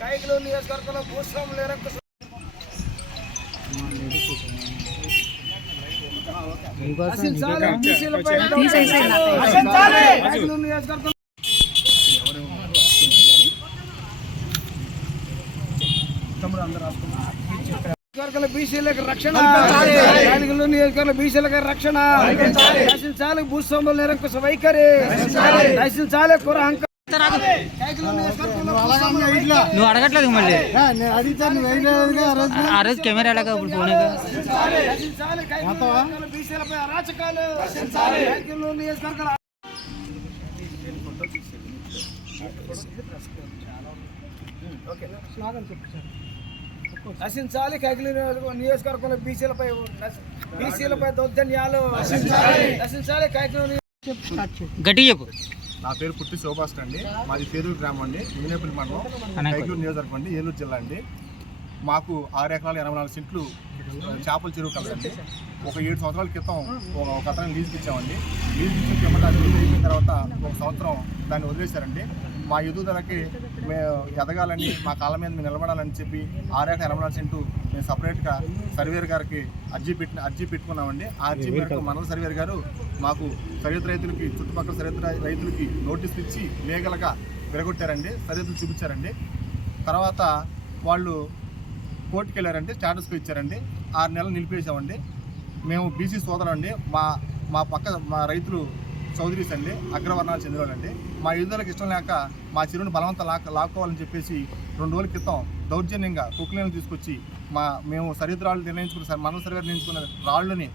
కాయకులు నియోజకవర్గంలో భూస్వాములు నిరంకుశ నియోజకవర్గం నియోజకవర్గాల బీసీలకు రక్షణ. కాయకులు నియోజకవర్గంలో బీసీలకు రక్షణ నశించాలి భూస్వాములు నిరంకుశ వైఖరి నశించాలి నువ్వు అడగట్లేదు మళ్ళీ. ఆ రోజు? కెమెరా ఎలాగా ఇప్పుడు ఫోన్ నశించాలి. కైకులు నియోజకవర్గంలో బీసీలపై బీసీలపై దౌర్జన్యాలు. నశించాలి. కైకులు గట్టి చెప్పు. నా పేరు పుట్టి శోభాస్టర్ అండి. మాది పేరూరు గ్రామం అండి. మిగినేపల్లి మండలం కైకూరు నియోజకవర్గం అండి ఏలూరు జిల్లా అండి. మాకు ఆరు ఎకరాల ఎనభై నాలుగు సెంట్లు చేపల చెరువు కలదండి ఒక ఏడు సంవత్సరాల క్రితం ఒక అతను లీజుకి ఇచ్చామండి. లీజుకి ఇచ్చిన పిమ్మట అది లీజ్ అయిపోయిన తర్వాత ఒక సంవత్సరం దాన్ని వదిలేశారండి. మా ఎదుగుదలకి మేము ఎదగాలని మా కాళ్ళ మీద మేము నిలబడాలని చెప్పి ఆరు ఎకరాల ఎనభై నాలుగు సెంటు మేము సపరేట్గా సర్వేర్ గారికి అర్జీ పెట్టిన అర్జీ పెట్టుకున్నామండి. ఆ అర్జీ మేరకు మండల సర్వేర్ గారు మాకు సరిహద్దు రైతులకి చుట్టుపక్కల సరిహద్దు రైతులకి నోటీసులు ఇచ్చి లీగల్గా విరగొట్టారండి సరిహద్దులు చూపించారండి. తర్వాత వాళ్ళు కోర్టుకు వెళ్ళారంటే స్టాటస్కి ఇచ్చారండి. ఆరు నెలలు నిలిపేసామండి మేము బీసీ సోదరు అండి మా మా పక్క మా రైతులు చౌదరీస్ అండి అగ్రవర్ణాలు చెందినవాళ్ళండి మా యుద్ధలకు ఇష్టం లేక మా చిరువుని బలవంతం లాక్ లాక్కోవాలని చెప్పేసి రెండు రోజుల క్రితం దౌర్జన్యంగా కుక్లీలను తీసుకొచ్చి మా మేము సరిహద్దు రాళ్ళు నిర్ణయించుకున్న సరే మన సరిగా నిర్ణయించుకున్న రాళ్ళని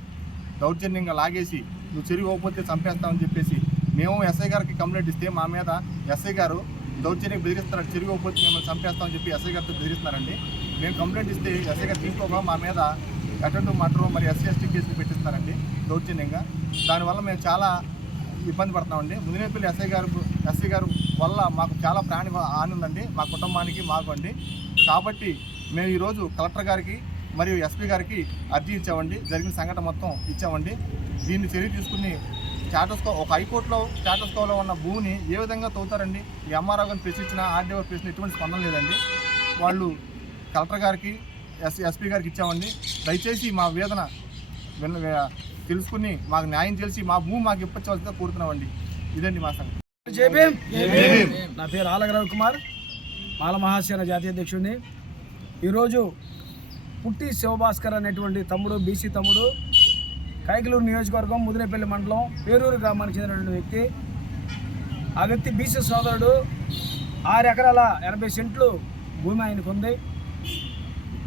దౌర్జన్యంగా లాగేసి నువ్వు చెరువు పోతే చంపేస్తామని చెప్పేసి మేము ఎస్ఐ గారికి కంప్లైంట్ ఇస్తే మా మీద ఎస్ఐ గారు దౌర్జన్యం బెదిరిస్తున్నారు. చెరువు పోతే మిమ్మల్ని చంపేస్తామని చెప్పి ఎస్ఐ గారితో బెదిరిస్తున్నారండి. మేము కంప్లైంట్ ఇస్తే ఎస్ఐ గారు తీసుకోగా మా మీద అటెండ్ మర్డర్ మరి ఎస్సీ ఎస్టీ కేసులు పెట్టిస్తున్నారండి దౌర్జన్యంగా. దానివల్ల మేము చాలా ఇబ్బంది పడుతున్నామండి. ముదినేపల్లి ఎస్ఐ గారు ఎస్ఐ గారు వల్ల మాకు చాలా ప్రాణి ఆనందండి. మా కుటుంబానికి మాకు అండి. కాబట్టి మేము ఈరోజు కలెక్టర్ గారికి మరియు ఎస్పీ గారికి అర్జీ ఇచ్చామండి. జరిగిన సంఘటన మొత్తం ఇచ్చామండి. దీన్ని చర్య తీసుకుని స్టాటస్ కో ఒక హైకోర్టులో స్టాటస్ కోలో ఉన్న భూమిని ఏ విధంగా తవ్వుతారండి? ఈ ఎంఆర్ఓ గారిని ప్రశ్నించిన ఆర్డీఓ ప్రశ్న ఎటువంటి స్పందన లేదండి. వాళ్ళు కలెక్టర్ గారికి ఎస్ ఎస్పీ గారికి ఇచ్చామండి. దయచేసి మా వేదన తెలుసుకుని మాకు న్యాయం తెలిసి మా భూమి మాకు ఇప్పించవలసిందిగా కోరుతున్నామండి. ఇదండి మా సంగతి. నా పేరు ఆలగ రవికుమార్ మాల మహాసేన జాతీయ అధ్యక్షుడిని. ఈరోజు పుట్టి శివభాస్కర్ అనేటువంటి తమ్ముడు బీసీ తమ్ముడు కైకలూరు నియోజకవర్గం ముదిరేపల్లి మండలం పేరూరు గ్రామానికి చెందినటువంటి వ్యక్తి. ఆ వ్యక్తి బీసీ సోదరుడు. ఆరు ఎకరాల ఎనభై సెంట్లు భూమి ఆయనకు ఉంది.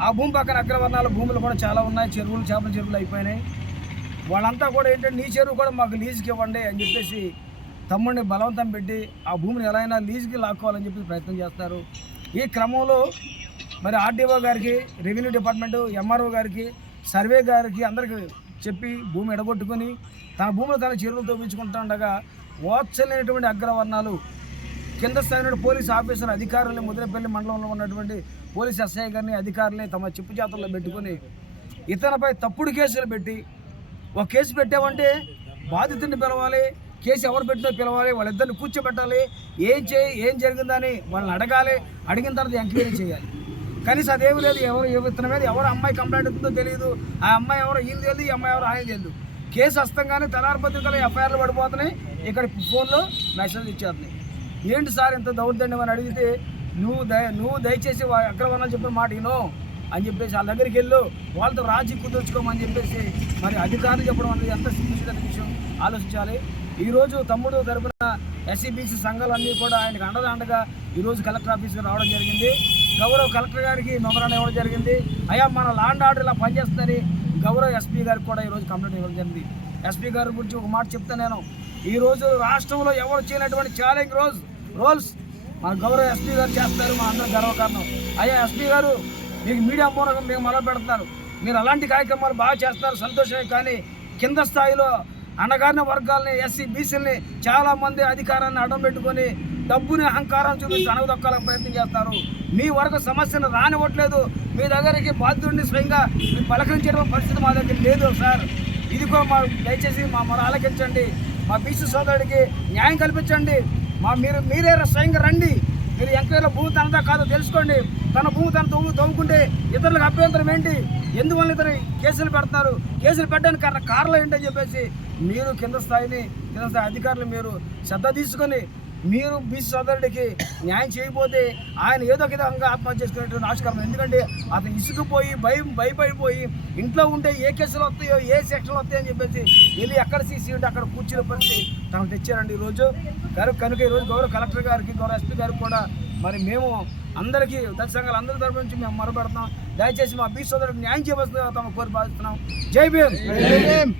ఆ భూమి పక్కన అగ్రవర్ణాల భూములు కూడా చాలా ఉన్నాయి. చెరువులు చేపల చెరువులు అయిపోయినాయి. వాళ్ళంతా కూడా ఏంటంటే నీ చెరువు కూడా మాకు లీజుకి ఇవ్వండి అని చెప్పేసి తమ్ముడిని బలవంతం పెట్టి ఆ భూమిని ఎలా అయినా లీజుకి లాక్కోవాలని చెప్పి ప్రయత్నం చేస్తారు ఈ క్రమంలో మరి ఆర్డీఓ గారికి రెవెన్యూ డిపార్ట్మెంటు ఎంఆర్ఓ గారికి సర్వే గారికి అందరికి చెప్పి భూమి ఎడగొట్టుకొని తన భూములు తన చెరువులు తవ్వించుకుంటూ ఉండగా ఓర్చలేనటువంటి అగ్రవర్ణాలు కింద స్థాయిలో పోలీసు పోలీస్ ఆఫీసర్ అధికారుల్ని ముదిరపల్లి మండలంలో ఉన్నటువంటి పోలీసు ఎస్ఐ గారిని అధికారుల్ని తమ చెప్పు చేతుల్లో పెట్టుకొని ఇతనిపై తప్పుడు కేసులు పెట్టి ఒక కేసు పెట్టామంటే బాధితుడిని పిలవాలి కేసు ఎవరు పెట్టినా పిలవాలి వాళ్ళిద్దరిని కూర్చోబెట్టాలి ఏం చేయి ఏం జరిగిందని వాళ్ళని అడగాలి అడిగిన తర్వాత ఎంక్వైరీ చేయాలి. కనీసం అదేమి లేదు ఎవరు ఎవ- ఇతని మీద ఎవరు అమ్మాయి కంప్లైంట్ అవుతుందో తెలియదు ఆ అమ్మాయి ఎవరో ఈయన తెలియదు ఈ అమ్మాయి ఎవరో ఆయన తెలియదు కేసు వస్తంగానే తెల్లారి పత్రికలు ఎఫ్ఐఆర్లు పడిపోతున్నాయి. ఇక్కడ ఫోన్లో మెసేజ్ ఇచ్చేస్తున్నాయి. ఏంటి సార్ ఇంత దౌర్జన్యం అని అడిగితే నువ్వు దయ నువ్వు దయచేసి వా- అగ్రవర్ణాలు చెప్పిన మాట వినో అని చెప్పేసి వాళ్ళ దగ్గరికి వెళ్ళు. వాళ్ళతో రాజీ కుదుర్చుకోమని చెప్పేసి మరి అధికారులు చెప్పడం అనేది ఎంత సిగ్గుచేట విషయం? ఆలోచించాలి. ఈరోజు తమ్ముడు తరపున ఎస్సీబీసీ సంఘాలన్నీ కూడా ఆయనకు అండగా ఈరోజు కలెక్టర్ ఆఫీస్కి రావడం జరిగింది. గౌరవ కలెక్టర్ గారికి మెమరాన్ ఇవ్వడం జరిగింది. అయ్యా మన లాండ్ ఆర్డర్ ఇలా పనిచేస్తుందని గౌరవ ఎస్పీ గారికి కూడా ఈరోజు కంప్లైంట్ ఇవ్వడం జరిగింది. ఎస్పీ గారి గురించి ఒక మాట చెప్తాను నేను. ఈరోజు రాష్ట్రంలో ఎవరు చేయనటువంటి ఛాలెంజ్ రోజ్ రోల్స్ మన గౌరవ ఎస్పీ గారు చేస్తారు మా అందరం గర్వకారణం. అయ్యా ఎస్పీ గారు మీకు మీడియా మూలకం మీకు మొదలు పెడుతున్నారు. మీరు అలాంటి కార్యక్రమాలు బాగా చేస్తారు సంతోషమే కానీ కింద స్థాయిలో అన్నగారిన వర్గాల్ని ఎస్సీ బీసీలని చాలా మంది అధికారాన్ని అడ్డం పెట్టుకొని డబ్బుని అహంకారం చూపిస్తూ అణగదొక్కాలని ప్రయత్నం చేస్తారు. మీ వరకు సమస్యను రానివ్వట్లేదు. మీ దగ్గరికి బాధ్యుడిని స్వయంగా మీరు పలకరించడం పరిస్థితి మా దగ్గర లేదు సార్. ఇదిగో మా దయచేసి మా మన ఆలకించండి. మా బీసీ సోదరుడికి న్యాయం కల్పించండి. మా మీరు మీరే స్వయంగా రండి. మీరు ఎంక్వైరీలో భూమి తనదా కాదో తెలుసుకోండి. తన భూమి తన తొమ్ము తవ్వుకుంటే ఇతరులకు అభ్యంతరం ఏంటి? ఎందువల్ల ఇతరు కేసులు పెడతారు కేసులు పెట్టడానికి కారణం కారణం ఏంటని చెప్పేసి మీరు కింద స్థాయిని కింద స్థాయి అధికారులు మీరు శ్రద్ధ తీసుకొని మీరు బీసీ సోదరుడికి న్యాయం చేయకపోతే ఆయన ఏదో విధంగా ఆత్మహత్య చేసుకునేటువంటి ఆస్కారం. ఎందుకంటే అతను ఇసుకుపోయి భయం భయపడిపోయి ఇంట్లో ఉంటే ఏ కేసులు వస్తాయో ఏ సెక్షన్లు వస్తాయని చెప్పేసి వెళ్ళి ఎక్కడ సీసీ ఉంటే అక్కడ కూర్చుని పరిస్థితి తను తెచ్చారండి ఈరోజు. కనుక కనుక ఈరోజు గౌరవ కలెక్టర్ గారికి గౌరవ ఎస్పీ గారికి కూడా మరి మేము అందరికీ దళిత సంఘాలు అందరి తరపు నుంచి మేము మొరపెడుతున్నాం దయచేసి మా బీసీ సోదరుడికి న్యాయం చేయవలసిందిగా తమ కోరి భావిస్తున్నాం. జై భీమ్!